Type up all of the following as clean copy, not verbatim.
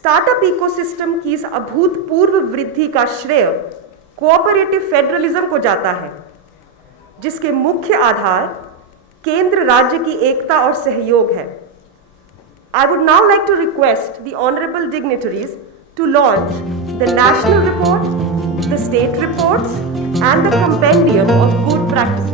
Startup ecosystem की इस अभूतपूर्व वृद्धि का श्रेय कोऑपरेटिव फेडरलिज्म को जाता है, जिसके मुख्य आधार केंद्र राज्य की एकता और सहयोग है. I would now like to request the honorable dignitaries to launch the national report, the state reports, and the compendium of good practices.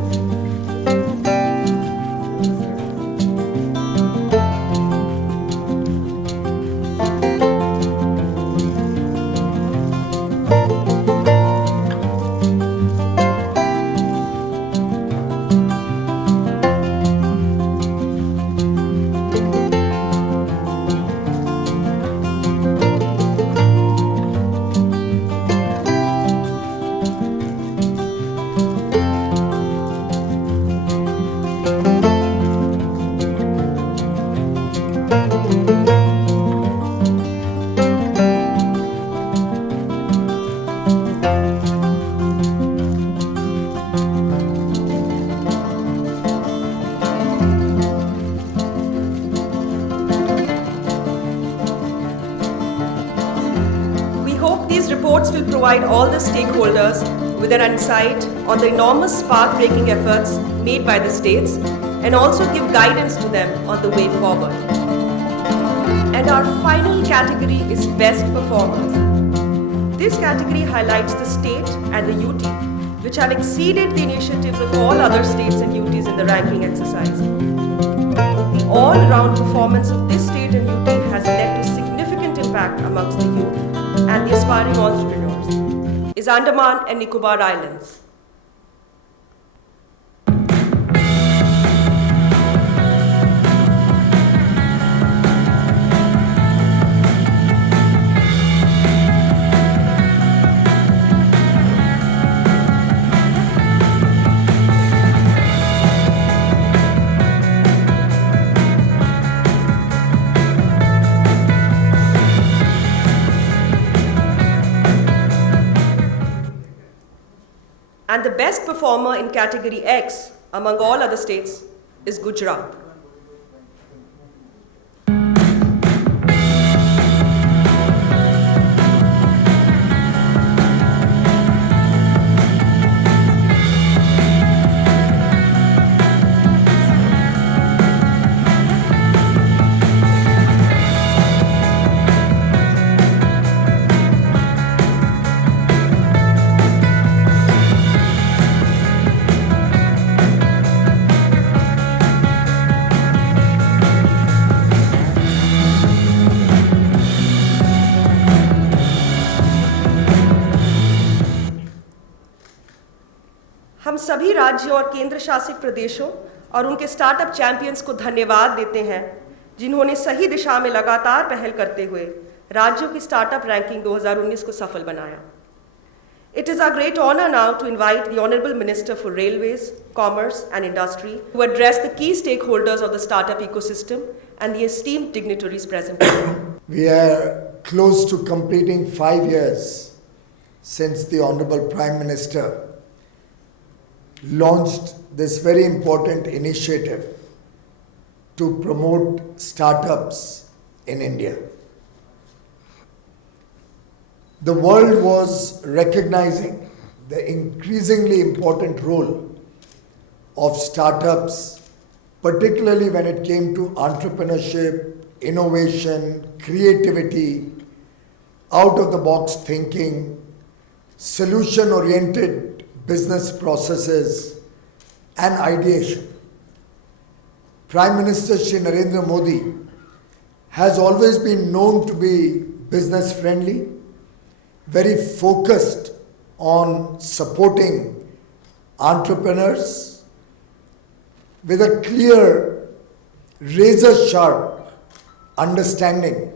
These reports will provide all the stakeholders with an insight on the enormous path-breaking efforts made by the states and also give guidance to them on the way forward. And our final category is Best Performers. This category highlights the state and the UT, which have exceeded the initiatives of all other states and UTs in the ranking exercise. The all-round performance of this state and UT has led to significant impact amongst the youth and the aspiring entrepreneurs is Andaman and Nicobar Islands. And the best performer in category X among all other states is Gujarat. हम सभी राज्यों और केंद्र शासित प्रदेशों और उनके startup champions को धन्यवाद देते हैं, जिन्होंने सही दिशा में लगातार पहल करते हुए राज्यों की स्टार्टअप रैंकिंग 2019 को सफल बनाया. It is our great honor now to invite the Honorable Minister for Railways, Commerce and Industry to address the key stakeholders of the startup ecosystem and the esteemed dignitaries present. We are close to completing 5 years since the Honorable Prime Minister launched this very important initiative to promote startups in India. The world was recognizing the increasingly important role of startups, particularly when it came to entrepreneurship, innovation, creativity, out-of-the-box thinking, solution-oriented business processes and ideation. Prime Minister Shri Narendra Modi has always been known to be business friendly, very focused on supporting entrepreneurs with a clear, razor-sharp understanding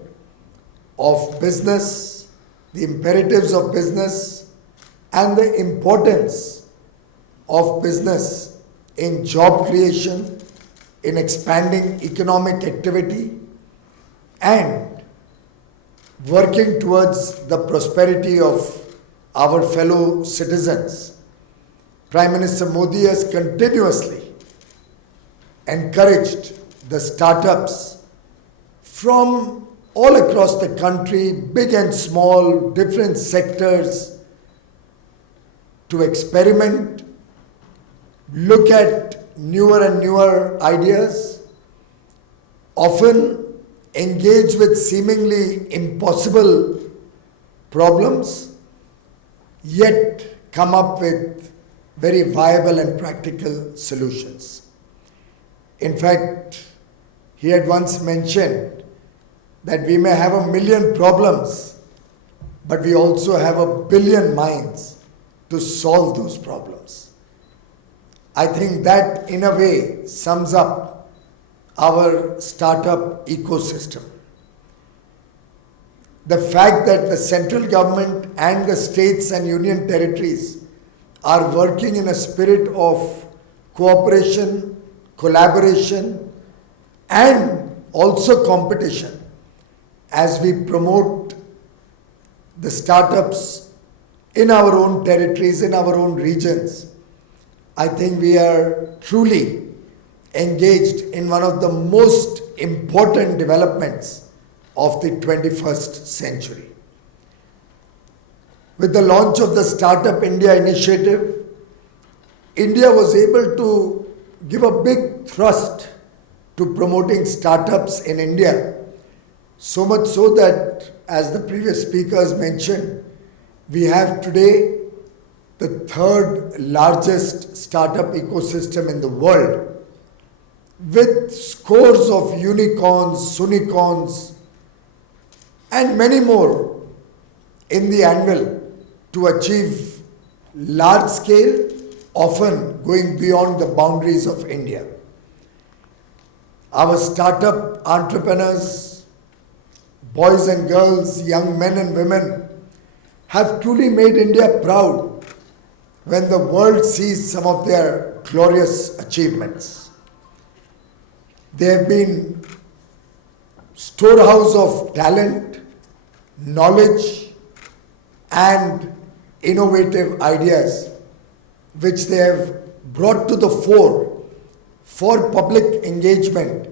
of business, the imperatives of business, and the importance of business in job creation, in expanding economic activity, and working towards the prosperity of our fellow citizens. Prime Minister Modi has continuously encouraged the startups from all across the country, big and small, different sectors, to experiment, look at newer and newer ideas, often engage with seemingly impossible problems, yet come up with very viable and practical solutions. In fact, he had once mentioned that we may have 1,000,000 problems, but we also have 1,000,000,000 minds to solve those problems. I think that in a way sums up our startup ecosystem. The fact that the central government and the states and union territories are working in a spirit of cooperation, collaboration, and also competition as we promote the startups in our own territories, in our own regions. I think we are truly engaged in one of the most important developments of the 21st century. With the launch of the Startup India initiative, India was able to give a big thrust to promoting startups in India. So much so that, as the previous speakers mentioned, we have today the third largest startup ecosystem in the world, with scores of unicorns, sunicorns, and many more in the anvil to achieve large scale, often going beyond the boundaries of India. Our startup entrepreneurs, boys and girls, young men and women, have truly made India proud when the world sees some of their glorious achievements. They have been storehouse of talent, knowledge, and innovative ideas which they have brought to the fore for public engagement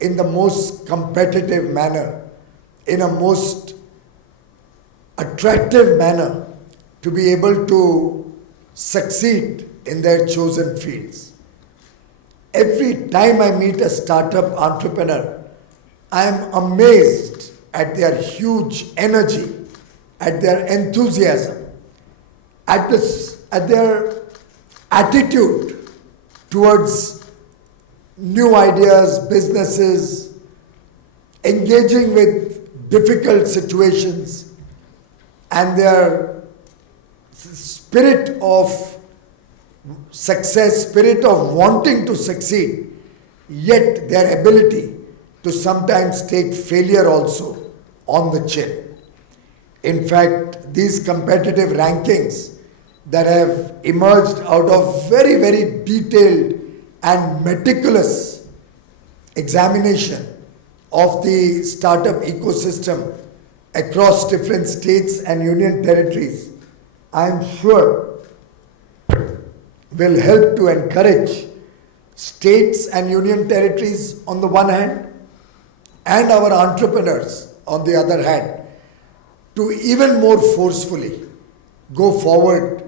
in the most competitive manner, in a most attractive manner, to be able to succeed in their chosen fields. Every time I meet a startup entrepreneur, I am amazed at their huge energy, at their enthusiasm, at their attitude towards new ideas, businesses, engaging with difficult situations, and their spirit of success, spirit of wanting to succeed, yet their ability to sometimes take failure also on the chin. In fact, these competitive rankings that have emerged out of very, very detailed and meticulous examination of the startup ecosystem across different states and union territories, I am sure will help to encourage states and union territories on the one hand and our entrepreneurs on the other hand to even more forcefully go forward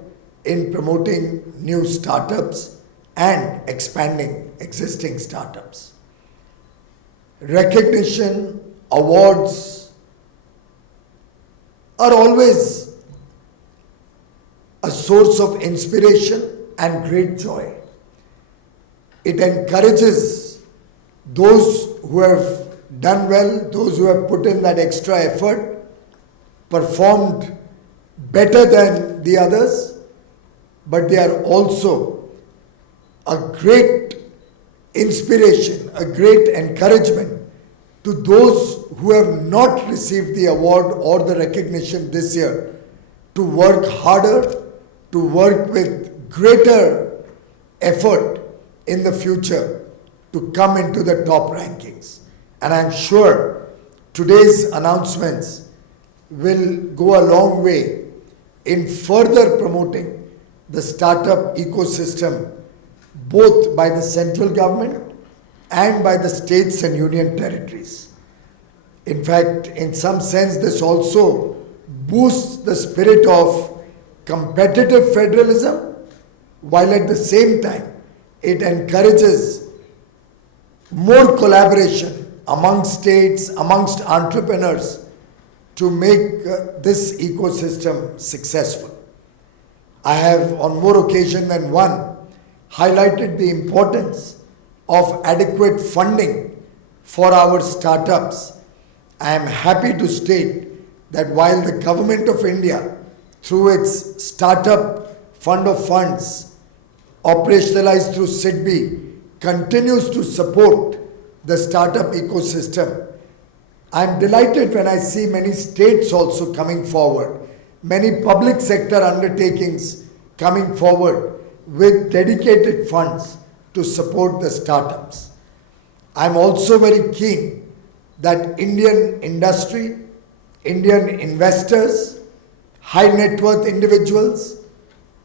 in promoting new startups and expanding existing startups. Recognition, awards are always a source of inspiration and great joy. It encourages those who have done well, those who have put in that extra effort, performed better than the others, but they are also a great inspiration, a great encouragement to those who have not received the award or the recognition this year to work harder, to work with greater effort in the future to come into the top rankings. And I'm sure today's announcements will go a long way in further promoting the startup ecosystem, both by the central government and by the states and union territories. In fact, in some sense, this also boosts the spirit of competitive federalism, while at the same time, it encourages more collaboration among states, amongst entrepreneurs to make this ecosystem successful. I have on more occasion than one highlighted the importance of adequate funding for our startups. I am happy to state that while the Government of India, through its Startup Fund of Funds, operationalized through SIDBI, continues to support the startup ecosystem. I am delighted when I see many states also coming forward, many public sector undertakings coming forward with dedicated funds to support the startups. I am also very keen that Indian industry, Indian investors, high net worth individuals,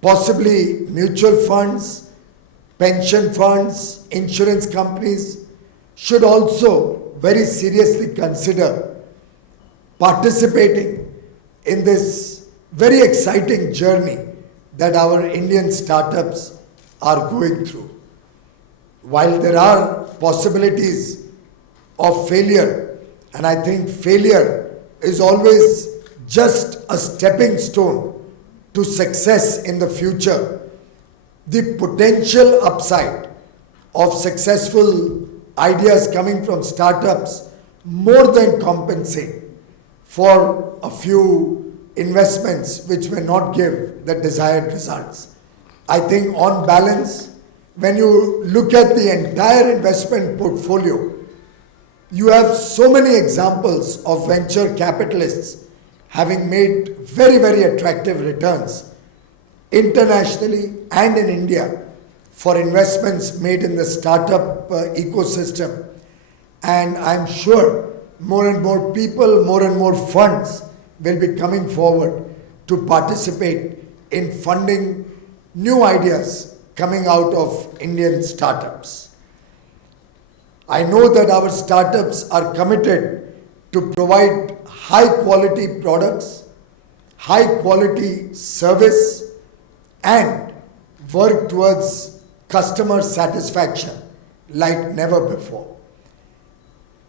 possibly mutual funds, pension funds, insurance companies should also very seriously consider participating in this very exciting journey that our Indian startups are going through. While there are possibilities of failure, and I think failure is always just a stepping stone to success in the future, the potential upside of successful ideas coming from startups more than compensate for a few investments which may not give the desired results. I think on balance, when you look at the entire investment portfolio, you have so many examples of venture capitalists having made very, very attractive returns internationally and in India for investments made in the startup ecosystem. And I'm sure more and more people, more and more funds will be coming forward to participate in funding new ideas coming out of Indian startups. I know that our startups are committed to provide high quality products, high quality service, and work towards customer satisfaction like never before.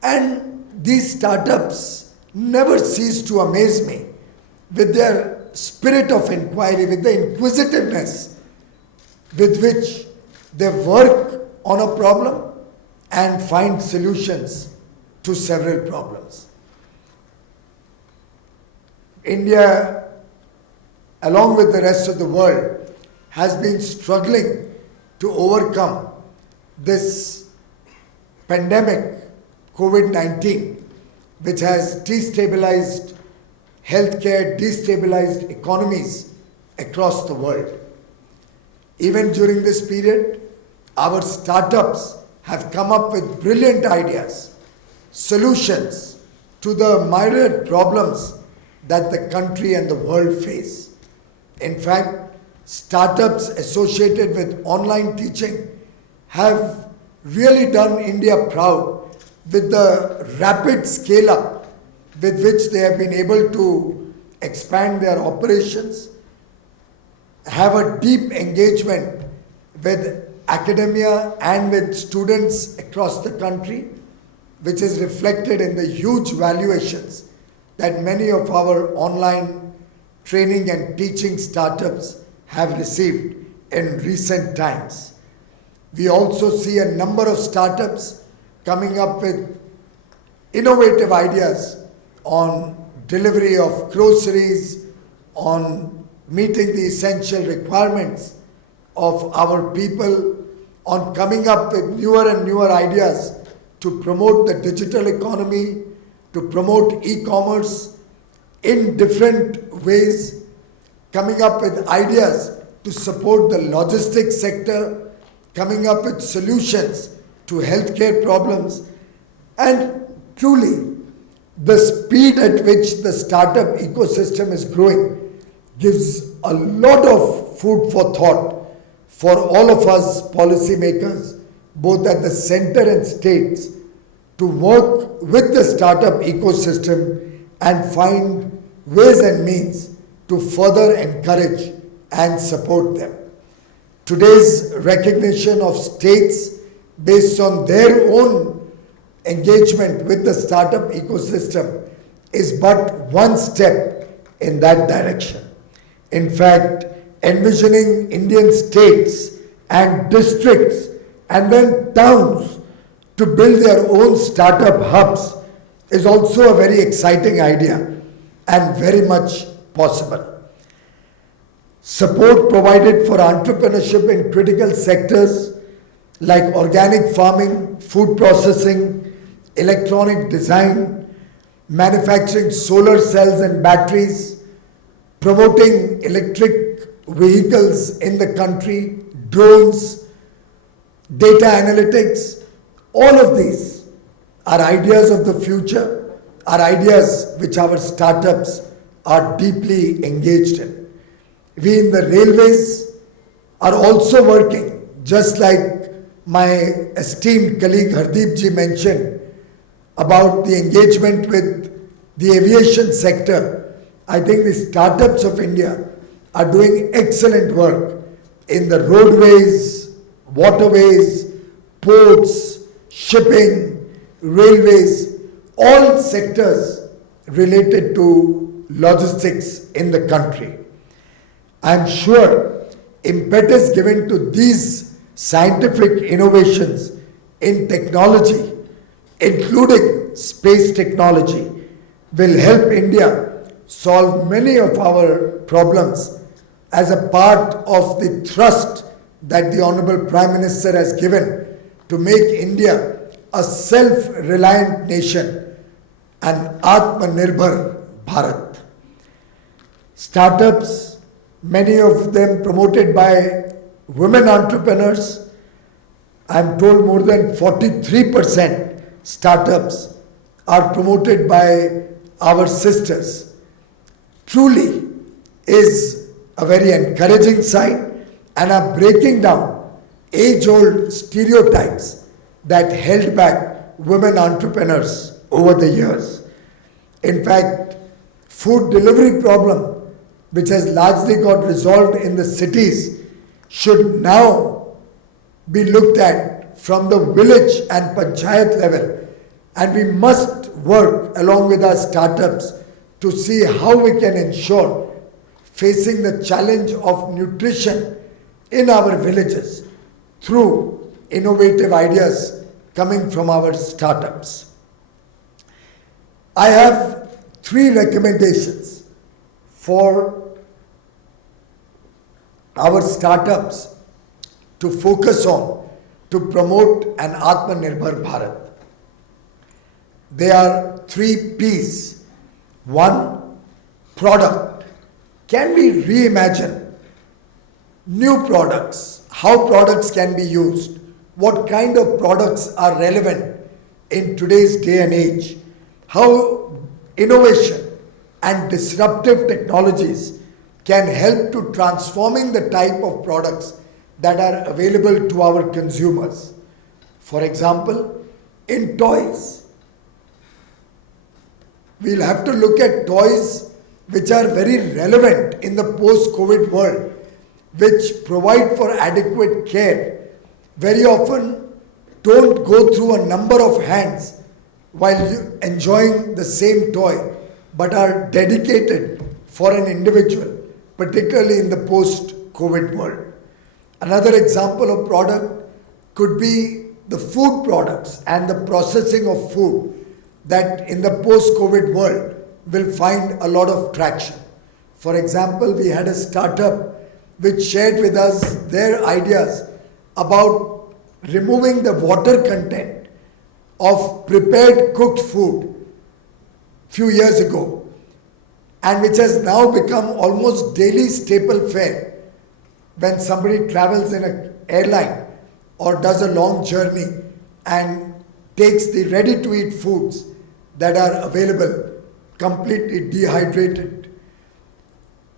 And these startups never cease to amaze me with their spirit of inquiry, with the inquisitiveness with which they work on a problem and find solutions to several problems. India, along with the rest of the world, has been struggling to overcome this pandemic, COVID-19, which has destabilized healthcare, destabilized economies across the world. Even during this period, our startups have come up with brilliant ideas, solutions to the myriad problems that the country and the world face. In fact, startups associated with online teaching have really done India proud with the rapid scale up with which they have been able to expand their operations, have a deep engagement with academia and with students across the country, which is reflected in the huge valuations that many of our online training and teaching startups have received in recent times. We also see a number of startups coming up with innovative ideas on delivery of groceries, on meeting the essential requirements of our people, on coming up with newer and newer ideas to promote the digital economy, to promote e-commerce in different ways, coming up with ideas to support the logistics sector, coming up with solutions to healthcare problems, and truly the speed at which the startup ecosystem is growing gives a lot of food for thought for all of us policymakers, both at the center and states, to work with the startup ecosystem and find ways and means to further encourage and support them. Today's recognition of states based on their own engagement with the startup ecosystem is but one step in that direction. In fact, envisioning Indian states and districts and then towns to build their own startup hubs is also a very exciting idea and very much possible. Support provided for entrepreneurship in critical sectors like organic farming, food processing, electronic design, manufacturing solar cells and batteries, promoting electric vehicles in the country, drones, data analytics, all of these are ideas of the future, are ideas which our startups are deeply engaged in. We in the railways are also working, just like my esteemed colleague Hardeep ji mentioned about the engagement with the aviation sector. I think the startups of India are doing excellent work in the roadways, waterways, ports, shipping, railways, all sectors related to logistics in the country. I am sure impetus given to these scientific innovations in technology, including space technology, will help India solve many of our problems as a part of the thrust that the Honorable Prime Minister has given to make India a self-reliant nation, an Atmanirbhar Bharat. Startups, many of them promoted by women entrepreneurs. I am told more than 43% startups are promoted by our sisters. Truly is a very encouraging sign and are breaking down age-old stereotypes that held back women entrepreneurs over the years. In fact, food delivery problem, which has largely got resolved in the cities, should now be looked at from the village and panchayat level, and we must work along with our startups to see how we can ensure facing the challenge of nutrition in our villages through innovative ideas coming from our startups. I have 3 recommendations for our startups to focus on to promote an Atmanirbhar Bharat. There are 3 P's. 1, product. Can we reimagine new products, how products can be used, what kind of products are relevant in today's day and age, how innovation and disruptive technologies can help to transforming the type of products that are available to our consumers. For example, in toys, we'll have to look at toys which are very relevant in the post-COVID world, which provide for adequate care, very often don't go through a number of hands while enjoying the same toy, but are dedicated for an individual, particularly in the post-COVID world. Another example of product could be the food products and the processing of food that in the post-COVID world will find a lot of traction. For example, we had a startup which shared with us their ideas about removing the water content of prepared cooked food few years ago, and which has now become almost daily staple fare when somebody travels in an airline or does a long journey and takes the ready-to-eat foods that are available completely dehydrated.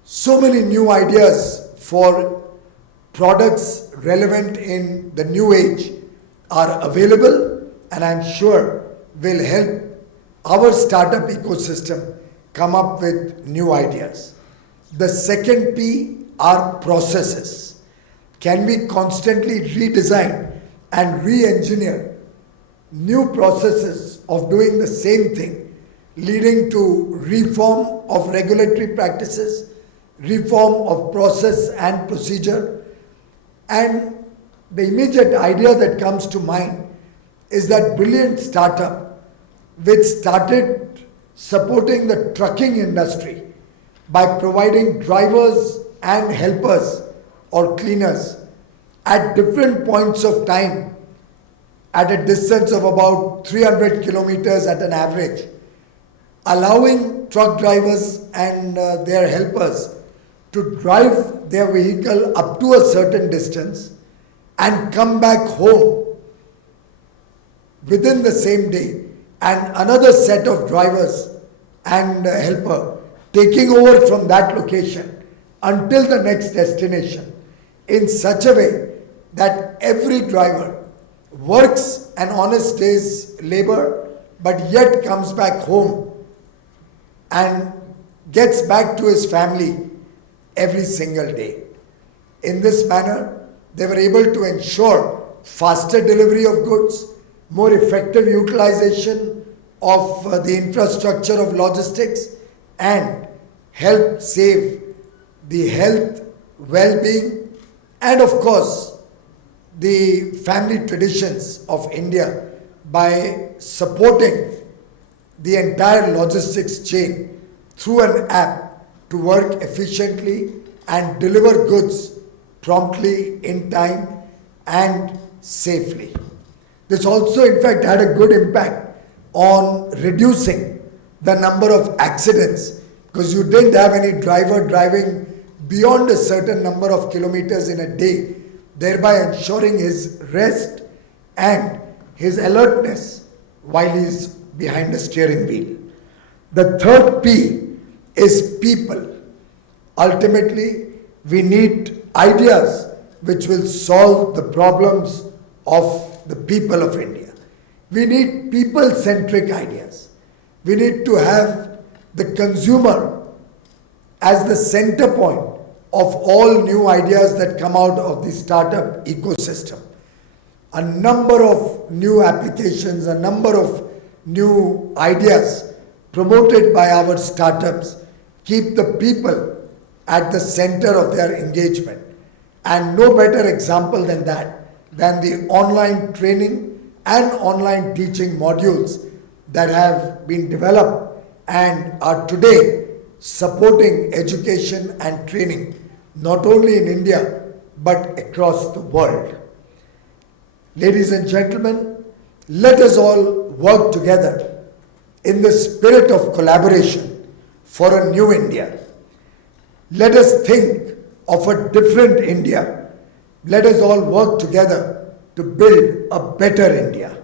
So many new ideas for products relevant in the new age are available, and I'm sure will help our startup ecosystem come up with new ideas. The second P are processes. Can we constantly redesign and re-engineer new processes of doing the same thing, leading to reform of regulatory practices, reform of process and procedure? And the immediate idea that comes to mind is that brilliant startup which started supporting the trucking industry by providing drivers and helpers or cleaners at different points of time at a distance of about 300 kilometers at an average, allowing truck drivers and their helpers to drive their vehicle up to a certain distance and come back home within the same day, and another set of drivers and helper taking over from that location until the next destination in such a way that every driver works an honest day's labor but yet comes back home and gets back to his family every single day. In this manner, they were able to ensure faster delivery of goods, more effective utilization of the infrastructure of logistics, and help save the health, well-being, and of course, the family traditions of India by supporting the entire logistics chain through an app to work efficiently and deliver goods promptly, in time, and safely. This also, in fact, had a good impact on reducing the number of accidents, because you didn't have any driver driving beyond a certain number of kilometers in a day, thereby ensuring his rest and his alertness while he is behind the steering wheel. The third P is people. Ultimately, we need ideas which will solve the problems of the people of India. We need people-centric ideas. We need to have the consumer as the center point of all new ideas that come out of the startup ecosystem. A number of new applications, a number of new ideas promoted by our startups keep the people at the center of their engagement. And no better example than that, than the online training and online teaching modules that have been developed and are today supporting education and training, not only in India, but across the world. Ladies and gentlemen, let us all work together in the spirit of collaboration for a new India. Let us think of a different India. Let us all work together to build a better India.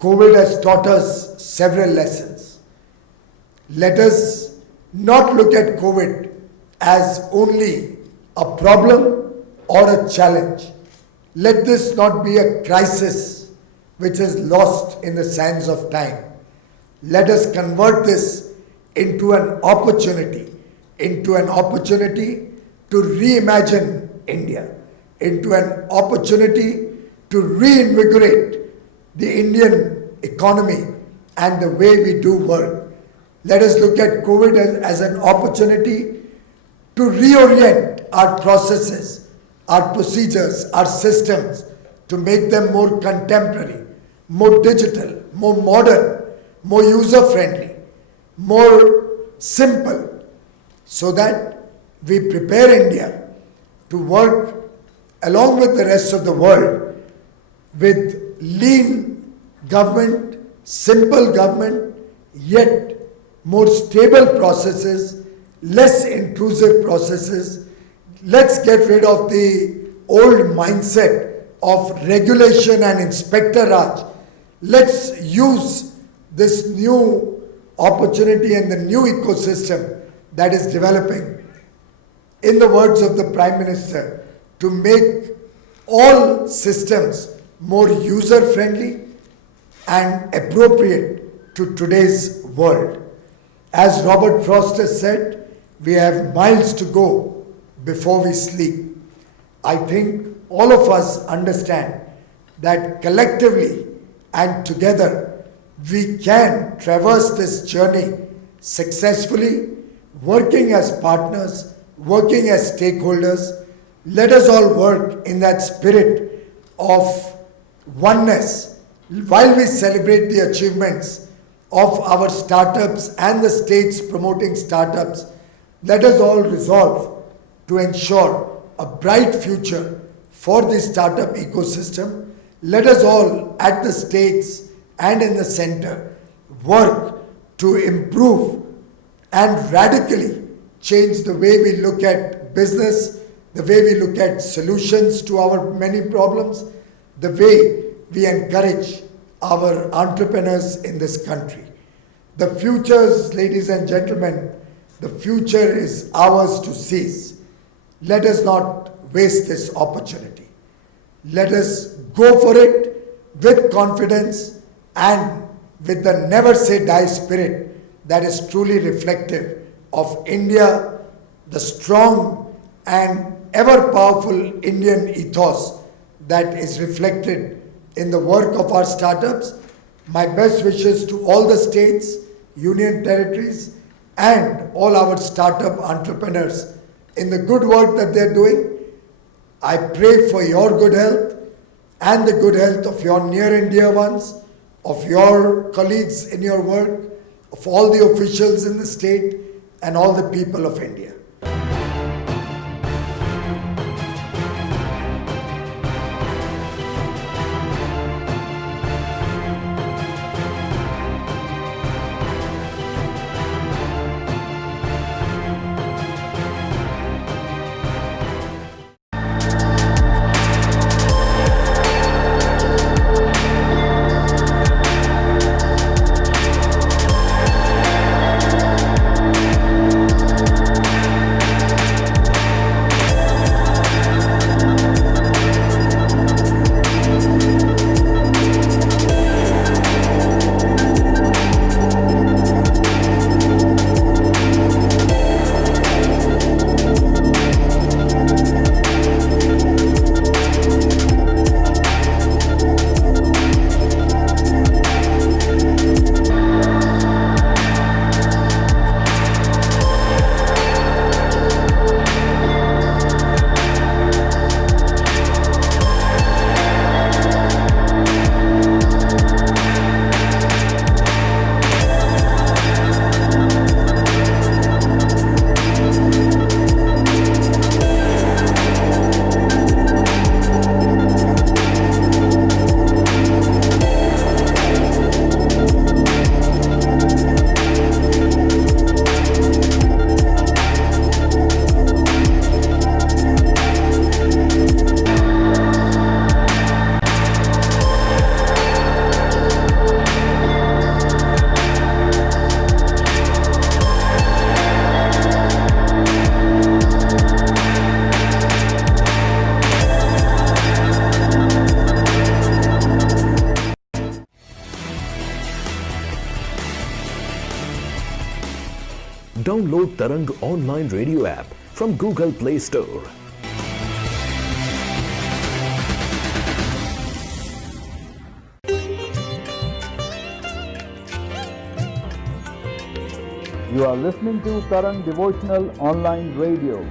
COVID has taught us several lessons. Let us not look at COVID as only a problem or a challenge. Let this not be a crisis which is lost in the sands of time. Let us convert this into an opportunity to reimagine India, into an opportunity to reinvigorate the Indian economy and the way we do work. Let us look at COVID as an opportunity to reorient our processes, our procedures, our systems, to make them more contemporary, more digital, more modern, more user-friendly, more simple, so that we prepare India to work along with the rest of the world with lean government, simple government, yet more stable processes, less intrusive processes. Let's get rid of the old mindset of regulation and inspector Raj. Let's use this new opportunity and the new ecosystem that is developing, in the words of the Prime Minister, to make all systems more user-friendly and appropriate to today's world. As Robert Frost said, we have miles to go before we sleep. I think all of us understand that collectively and together we can traverse this journey successfully, working as partners, working as stakeholders. Let us all work in that spirit of oneness while we celebrate the achievements of our startups and the states promoting startups. Let us all resolve to ensure a bright future for the startup ecosystem. Let us all at the states and in the center work to improve and radically change the way we look at business, the way we look at solutions to our many problems, the way we encourage our entrepreneurs in this country. The futures, ladies and gentlemen, the future is ours to seize. Let us not waste this opportunity. Let us go for it with confidence and with the never say die spirit that is truly reflective of India, the strong and ever powerful Indian ethos that is reflected in the work of our startups. My best wishes to all the states, union territories, and all our startup entrepreneurs in the good work that they're doing. I pray for your good health and the good health of your near and dear ones, of your colleagues in your work, of all the officials in the state, and all the people of India. Download Tarang online radio app from Google Play Store. You are listening to Tarang Devotional Online Radio.